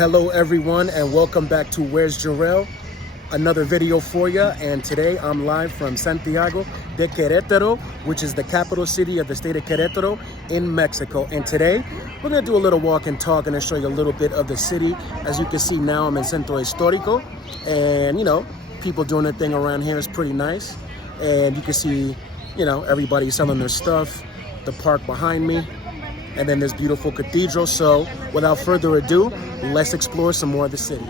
Hello everyone and welcome back to Where's Jarell? Another video for you, and today I'm live from Santiago de Queretaro, which is the capital city of the state of Querétaro in Mexico. And today we're gonna do a little walk and talk and show you a little bit of the city. As you can see now, I'm in Centro Historico, and you know, people doing their thing around here is pretty nice. And you can see, you know, everybody selling their stuff, the park behind me, and then this beautiful cathedral. So without further ado, let's explore some more of the city.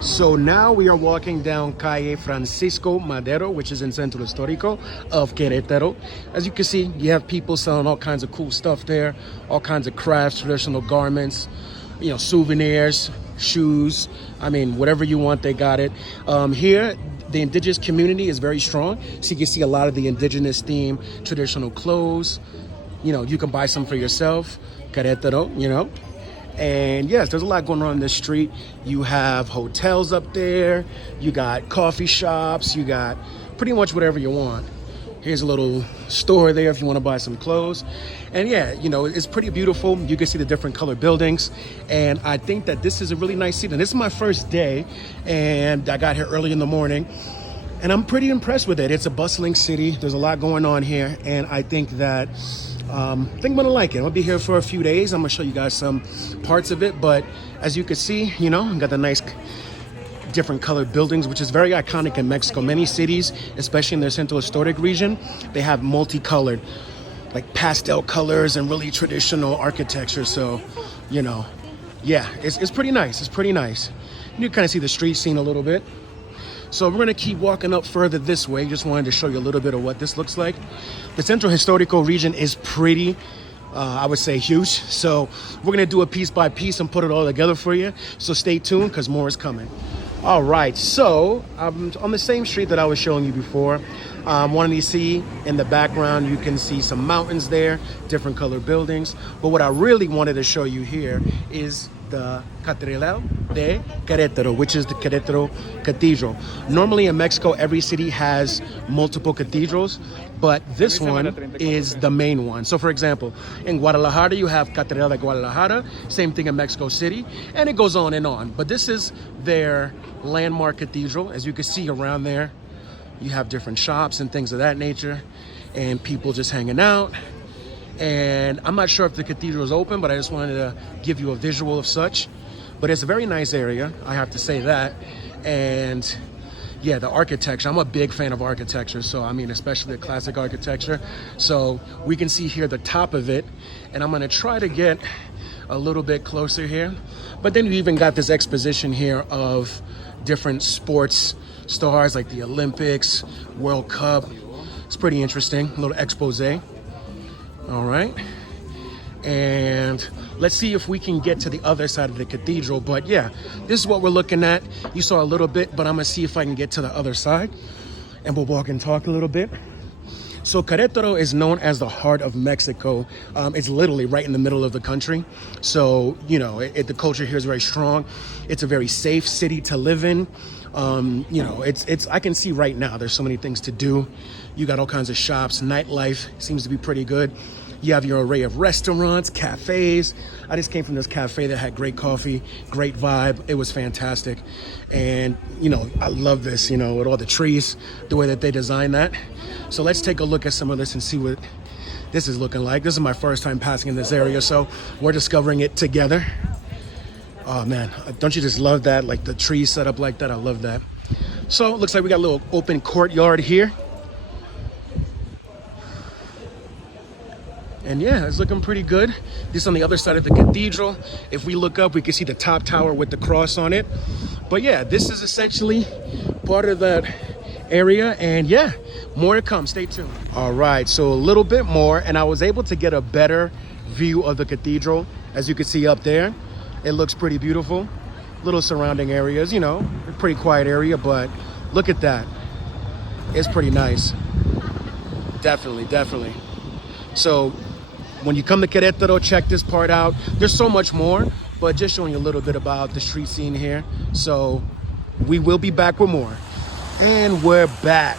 So now we are walking down Calle Francisco Madero, which is in Centro Histórico of Querétaro. As you can see, you have people selling all kinds of cool stuff there, all kinds of crafts, traditional garments, you know, souvenirs, shoes. I mean, whatever you want, they got it. Here, the indigenous community is very strong. So you can see a lot of the indigenous theme, traditional clothes. You know, you can buy some for yourself, Querétaro, you know. And yes, there's a lot going on in this street. You have hotels up there, you got coffee shops, you got pretty much whatever you want. Here's a little store there if you want to buy some clothes. And yeah, you know, it's pretty beautiful. You can see the different color buildings. And I think that this is a really nice city. And this is my first day, and I got here early in the morning. And I'm pretty impressed with it. It's a bustling city. There's a lot going on here. And I think that I think I'm gonna like it. I'll be here for a few days. I'm gonna show you guys some parts of it, but as you can see, you know, got the nice different colored buildings, which is very iconic in Mexico. Many cities, especially in their Central Historic region, they have multicolored, like pastel colors and really traditional architecture. So, you know, yeah, it's pretty nice. It's pretty nice. You kind of see the street scene a little bit. So we're gonna keep walking up further this way. Just wanted to show you a little bit of what this looks like. The Centro Historico region is pretty, I would say, huge. So we're gonna do it piece by piece and put it all together for you. So stay tuned, because more is coming. All right, so on the same street that I was showing you before, wanting to see in the background, you can see some mountains there, different colored buildings. But what I really wanted to show you here is the Catedral de Querétaro, which is the Querétaro Cathedral. Normally in Mexico, every city has multiple cathedrals, but this one is the main one. So for example, in Guadalajara, you have Catedral de Guadalajara, same thing in Mexico City, and it goes on and on. But this is their landmark cathedral. As you can see around there, you have different shops and things of that nature, and people just hanging out. And I'm not sure if the cathedral is open, but I just wanted to give you a visual of such. But it's a very nice area, I have to say that. And yeah, the architecture, I'm a big fan of architecture. So, I mean, especially the classic architecture. So we can see here the top of it. And I'm gonna try to get a little bit closer here. But then you even got this exposition here of different sports stars, like the Olympics, World Cup. It's pretty interesting, a little expose. All right, and let's see if we can get to the other side of the cathedral. But yeah, this is what we're looking at. You saw a little bit, but I'm gonna see if I can get to the other side, and we'll walk and talk a little bit. So Querétaro is known as the heart of Mexico. It's literally right in the middle of the country. So, you know, the culture here is very strong. It's a very safe city to live in. You know, I can see right now there's so many things to do. You got all kinds of shops, nightlife seems to be pretty good. You have your array of restaurants, cafes. I just came from this cafe that had great coffee, great vibe. It was fantastic. And, you know, I love this, you know, with all the trees, the way that they designed that. So let's take a look at some of this and see what this is looking like. This is my first time passing in this area, so we're discovering it together. Oh man, don't you just love that? Like the trees set up like that, I love that. So it looks like we got a little open courtyard here. And yeah, it's looking pretty good. This on the other side of the cathedral. If we look up, we can see the top tower with the cross on it. But yeah, this is essentially part of that area. And yeah, more to come. Stay tuned. All right, so a little bit more, and I was able to get a better view of the cathedral. As you can see up there, it looks pretty beautiful. Little surrounding areas, you know, a pretty quiet area, but look at that. It's pretty nice. Definitely, definitely. So when you come to Querétaro, check this part out. There's so much more, but just showing you a little bit about the street scene here. So we will be back with more. And we're back.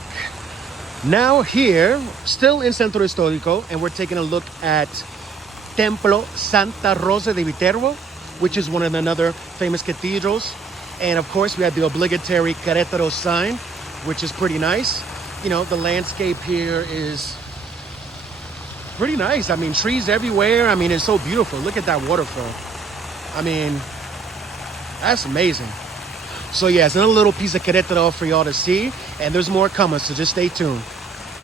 Now here, still in Centro Histórico, and we're taking a look at Templo Santa Rosa de Viterbo, which is one of another famous cathedrals. And of course, we have the obligatory Querétaro sign, which is pretty nice. You know, the landscape here is pretty nice. I mean, trees everywhere. I mean, it's so beautiful. Look at that waterfall. I mean, that's amazing. So yeah, it's another little piece of Querétaro for y'all to see, and there's more coming, so just stay tuned.